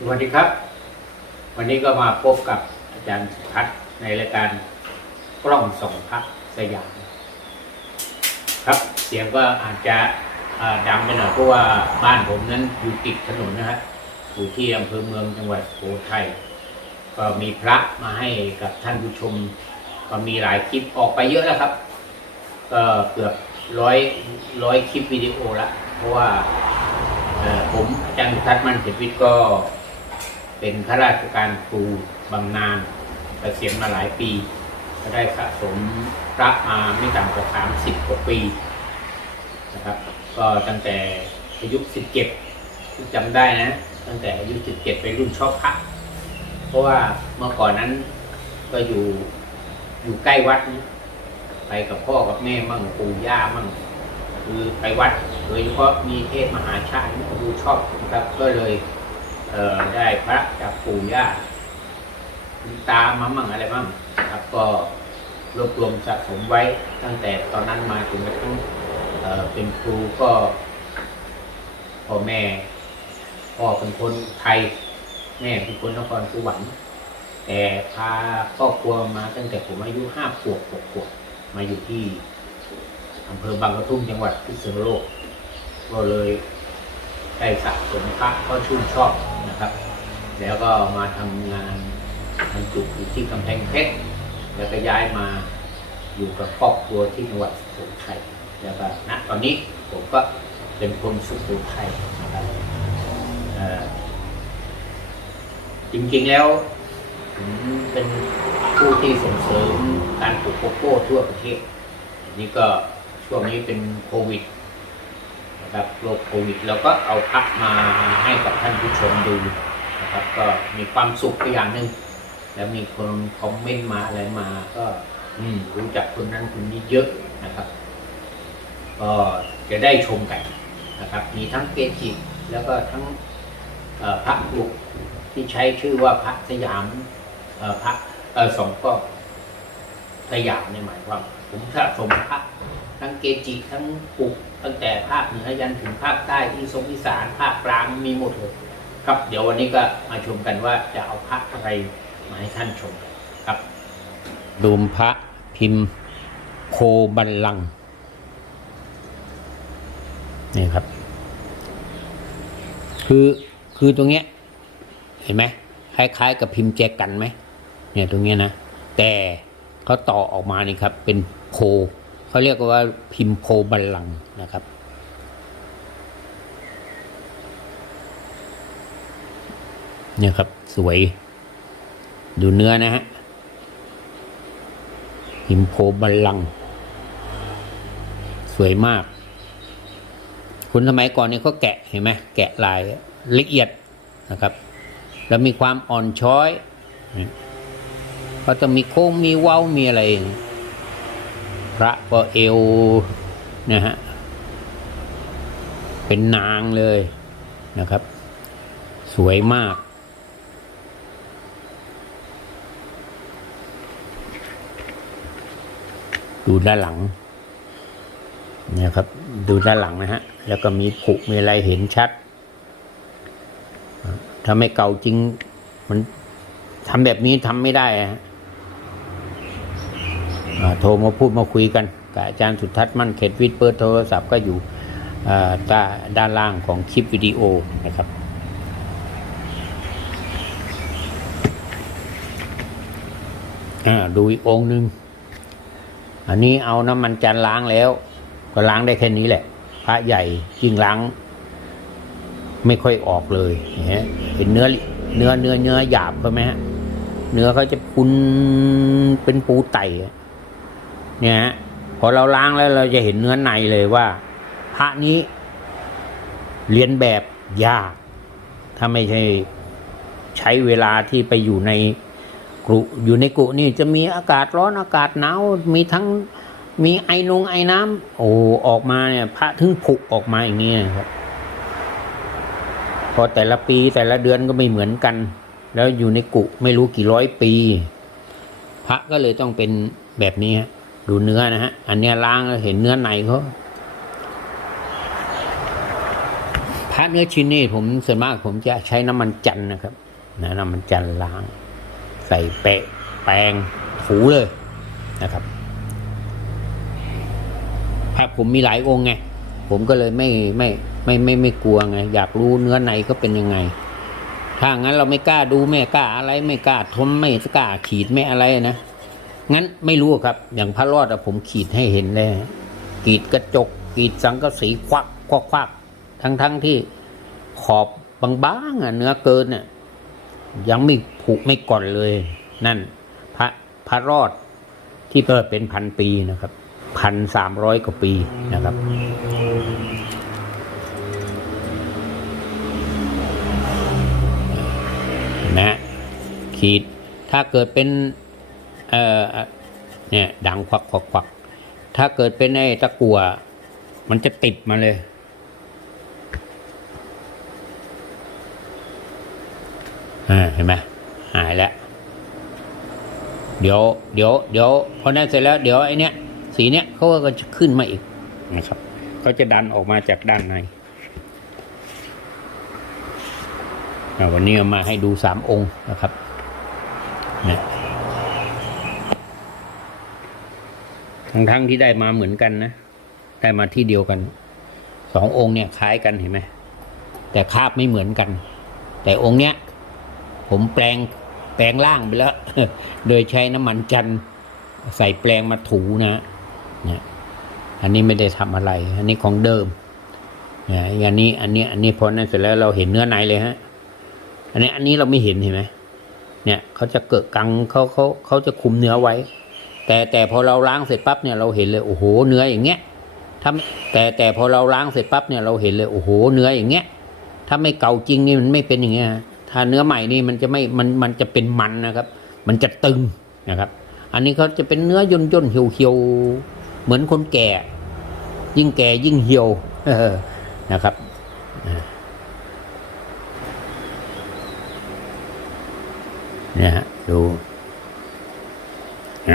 สวัสดีครับ วันนี้ก็มาพบกับอาจารย์สุพัฒน์ในรายการกล้องส่องพักสยาม ครับเสียงก็อาจจะดังไปหน่อยเพราะว่าบ้านผมนั้นอยู่ติดถนนนะฮะอยู่ที่อำเภอเมืองจังหวัดสุโขทัยก็มีพระมาให้กับท่านผู้ชม ก็มีหลายคลิปออกไปเยอะแล้วครับ ก็เกือบร้อยร้อยคลิปวิดีโอละเพราะว่าผมอาจารย์ทัศน์มั่นเขตวิทย์ก็ เป็นข้าราชการครูบำนาญเกษียณมาหลายปี ก็ได้สะสมพระมาไม่ต่ำกว่าสามสิบกว่าปีนะครับ ก็ตั้งแต่อายุสิบเจ็ดจำได้นะ ตั้งแต่อายุสิบเจ็ดไปรุ่นชอบพระเพราะว่าเมื่อก่อนนั้นก็อยู่อยู่ใกล้วัดนะไปกับพ่อกับแม่มั่งปู่ย่ามั่งคือไปวัดโดยเฉพาะมีเทศมหาชาตินี่ดูชอบนะครับก็เลย เออได้พระจากปู่ย่าตามามั่งอะไรมั่งครับก็รวบรวมสะสมไว้ตั้งแต่ตอนนั้นมาจนกระทั่งเอ่อเป็นครูก็พ่อแม่พ่อเป็นคนไทย แม่เป็นคนนครสวรรค์แต่พาครอบครัวมาตั้งแต่ผมอายุห้าขวบหกขวบมาอยู่ที่อำเภอบางกระทุ่มจังหวัดพิษณุโลก ก็เลยได้สะสมพระก็ชื่นชอบ นะครับ แล้วก็มาทำงานบรรจุอยู่ที่กำแพงเพชรแล้วก็ย้ายมาอยู่กับครอบครัวที่จังหวัดสุโขทัยแล้วก็ณตอนนี้ผมก็เป็นคนสุโขทัยนะครับจริงๆแล้วผมเป็นผู้ที่ส่งเสริมการปลูกโกโก้ทั่วประเทศนี่ก็ช่วงนี้เป็นโควิด นะครับโรคโควิดเราก็เอาพักมาให้กับท่านผู้ชมดูนะครับ ก็มีความสุขไปอย่างหนึ่งแล้วมีคนคอมเมนต์มาอะไรมา ก็อืมรู้จักคนนั้นคนนี้เยอะนะครับ ก็จะได้ชมกันนะครับ มีทั้งเกจิแล้วก็ทั้งพระปุกที่ใช้ชื่อว่าพระสยามพระสองก็สยามเนี่ยหมายความผมสะสมพระทั้งเกจิทั้งปุก ตั้งแต่ภาคเหนือยันถึงภาคใต้ที่ทรงอีสานภาคกลางมีหมดเลยครับ เดี๋ยววันนี้ก็มาชมกันว่าจะเอาพระอะไรมาให้ท่านชมครับดูมพระพิมพ์โคบันลังนี่ครับ คือคือตรงเนี้ย เห็นไหมคล้ายๆ กับพิมพ์แจกันไหมเนี่ยตรงเนี้ยนะแต่เขาต่อออกมานี่ครับ เป็นโพ เขาเรียกว่าพิมโพบัลลังนะครับ เนี่ยครับสวย ดูเนื้อนะฮะพิมโพบัลลัง สวยมาก คุณสมัยก่อนเนี่ยเขาแกะเห็นไหมแกะลายละเอียดนะครับ แล้วมีความอ่อนช้อยก็จะมีโค้งมีเว้ามีอะไรเอง พระก็เอวนะฮะเป็นนางเลยนะครับ สวยมาก ดูด้านหลังนี่ยครับ ดูด้านหลังนะฮะ แล้วก็มีผุมีอะไรเห็นชัด ถ้าไม่เก่าจริง มันทำแบบนี้ทำไม่ได้ฮะ โทรมาพูดมาคุยกันกับอาจารย์สุทัศน์มั่นเขตวิทย์เปิดโทรศัพท์ก็อยู่อ่าใต้ด้านล่างของคลิปวิดีโอนะครับอ่าดูอีกองหนึ่งอันนี้เอาน้ำมันจันล้างแล้ว ก็ล้างได้แค่นี้แหละ พระใหญ่ยิ่งล้าง ไม่ค่อยออกเลยเห็นเห็นเนื้อเนื้อเนื้อเนื้อหยาบเขาไหมฮะเนื้อเขาจะพุนเป็นปูไตอะ เนี่ยฮะพอเราล้างแล้วเราจะเห็นเนื้อในเลยว่า พระนี้เรียนแบบยาก ถ้าไม่ใช่ใช้เวลาที่ไปอยู่ในกรุอยู่ในกรุนี่จะมีอากาศร้อนอากาศหนาวมีทั้งมีไอนงไอน้ำโอ้ออกมาเนี่ย พระถึงผุออกมาอย่างนี้นครับพอแต่ละปีแต่ละเดือนก็ไม่เหมือนกัน แล้วอยู่ในกุไม่รู้กี่ร้อยปี พระก็เลยต้องเป็นแบบนี้ฮะ ดูเนื้อนะฮะ อันเนี้ยล้างแล้วเห็นเนื้อในเขาพถ้าเนื้อชิ้นนี่ผมส่วนมากผมจะใช้น้ำมันจันนะครับนะน้ำมันจันล้าง ใส่เปะแปรงถูเลยนะครับพระผมมีหลายองค์ไง ผมก็เลยไม่ไม่ไม่ไม่ไม่กลัวไง อยากรู้เนื้อในก็เป็นยังไง ถ้างั้นเราไม่กล้าดูไม่กล้าอะไรไม่กล้าทนไม่กล้าขีดไม่อะไรนะ งั้นไม่รู้ครับ อย่างพระรอดผมขีดให้เห็นเลยกรีดกระจกกรีดสังกะสีควักควักควักทั้งทั้งที่ขอบบางๆอะเนื้อเกินเนี่ยยังไม่ผุไม่ก่อนเลย นั่น พระพระรอดที่เปิดเป็นพันปีนะครับพันสามร้อยกว่าปีนะครับ นะขีดถ้าเกิดเป็น เอ่อเนี่ยดังควักควักควักถ้าเกิดเป็นไอ้ตะกั่วมันจะติดมาเลยอ่าเห็นไหมหายแล้ว เดี๋ยว เดี๋ยว เดี๋ยวพอนั้นเสร็จแล้ว เดี๋ยวไอ้นี้สีเนี้ยเขาก็จะขึ้นมาอีกนะครับเขาจะดันออกมาจากด้านในวันนี้มาให้ดูสามองค์นะครับเนะ ทั้งทั้งที่ได้มาเหมือนกันนะ ได้มาที่เดียวกัน สององค์เนี่ยคล้ายกันเห็นไหม แต่คาบไม่เหมือนกัน แต่องค์เนี้ย ผมแปลงแปลงร่างไปแล้ว โดยใช้น้ำมันจันใส่แปลงมาถูนะเนี่ยอันนี้ไม่ได้ทำอะไร อันนี้ของเดิมเนี่ยอันนี้ อันนี้ อันนี้พอนั้นเสร็จแล้วเราเห็นเนื้อในเลยฮะ อันนี้ อันนี้เราไม่เห็นเห็นไหมเนี่ยเขาจะเกิดกังเขาเขาเขาจะคุมเนื้อไว้ แต่แต่พอเราล้างเสร็จปั๊บเนี่ยเราเห็นเลยโอ้โหเนื้ออย่างเงี้ยถ้าแต่แต่พอเราล้างเสร็จปั๊บเนี่ยเราเห็นเลยโอ้โหเนื้ออย่างเงี้ยถ้าไม่เก่าจริงนี่มันไม่เป็นอย่างเงี้ยถ้าเนื้อใหม่นี่มันจะไม่มันมันจะเป็นมันนะครับ มันจะตึงนะครับ อันนี้เขาจะเป็นเนื้อย่นย่นเหี่ยวเหี่ยวเหมือนคนแก่ ยิ่งแก่ยิ่งเหี่ยวนะครับเนี่ยฮะดู